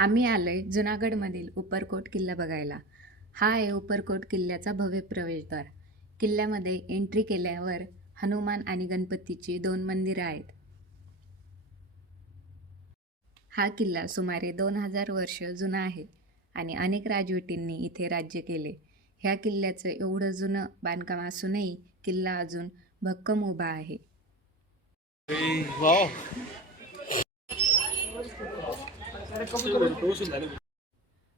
आम्ही आलोय जुनागडमधील उपरकोट किल्ला बघायला. हा आहे उपरकोट किल्ल्याचा भव्य प्रवेशद्वार. किल्ल्यामध्ये एंट्री केल्यावर हनुमान आणि गणपतीची 2 मंदिरं आहेत. हा किल्ला सुमारे 2000 वर्ष जुना आहे आणि अनेक राजवटींनी इथे राज्य केले. ह्या किल्ल्याचं एवढं जुनं बांधकाम असूनही किल्ला अजून भक्कम उभा आहे.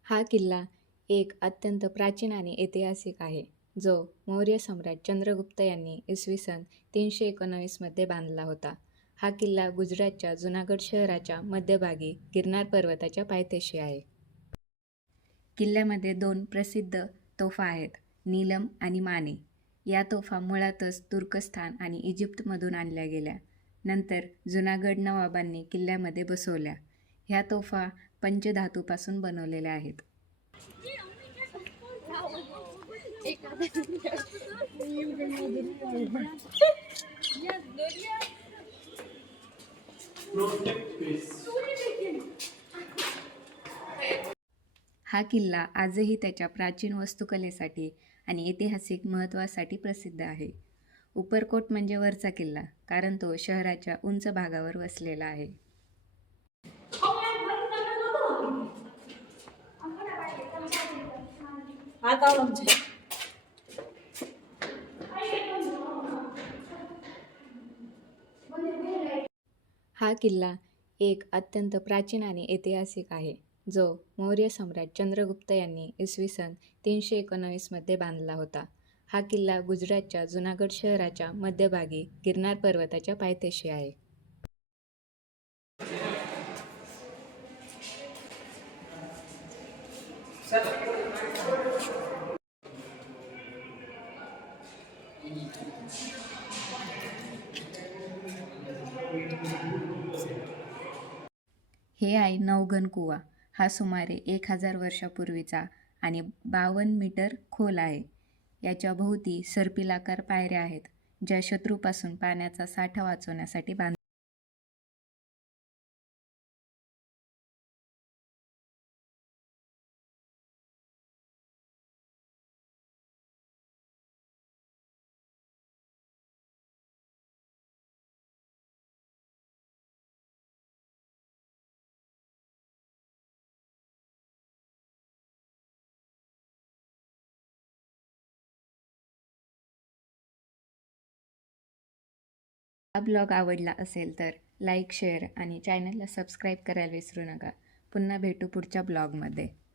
हा किल्ला एक अत्यंत प्राचीन आणि ऐतिहासिक आहे, जो मौर्य सम्राट चंद्रगुप्त यांनी इसवी सन 319 मध्ये बांधला होता. हा किल्ला गुजरातच्या जुनागड शहराच्या मध्यभागी गिरनार पर्वताच्या पायथ्याशी आहे. किल्ल्यामध्ये 2 प्रसिद्ध तोफा आहेत, नीलम आणि माने. या तोफा मुळातच तुर्कस्तान आणि इजिप्तमधून आणल्या गेल्या. नंतर जुनागड नवाबांनी किल्ल्यामध्ये बसवल्या. ह्या तोफा पंचधातूपासून बनवलेल्या आहेत. हा किल्ला आजही त्याच्या प्राचीन वास्तुकलेसाठी आणि ऐतिहासिक महत्त्वासाठी प्रसिद्ध आहे. उपरकोट म्हणजे वरचा किल्ला, कारण तो शहराच्या उंच भागावर वसलेला आहे. हा किल्ला एक अत्यंत प्राचीन आणि ऐतिहासिक आहे, जो मौर्य सम्राट चंद्रगुप्त यांनी इसवी सन 319 मध्ये बांधला होता. हा किल्ला गुजरातच्या जुनागड शहराच्या मध्यभागी गिरनार पर्वताच्या पायथ्याशी आहे. हे आहे नवघण कुवा. हा सुमारे 1000 वर्षापूर्वीचा आणि 52 मीटर खोल आहे. याच्या भोवती सर्पिलाकार पायऱ्या आहेत, ज्या शत्रूपासून पाण्याचा साठा वाचवण्यासाठी हा ब्लॉग आवडला असेल तर लाईक, शेअर आणि चॅनलला सबस्क्राईब करायला विसरू नका. पुन्हा भेटू पुढच्या ब्लॉगमध्ये.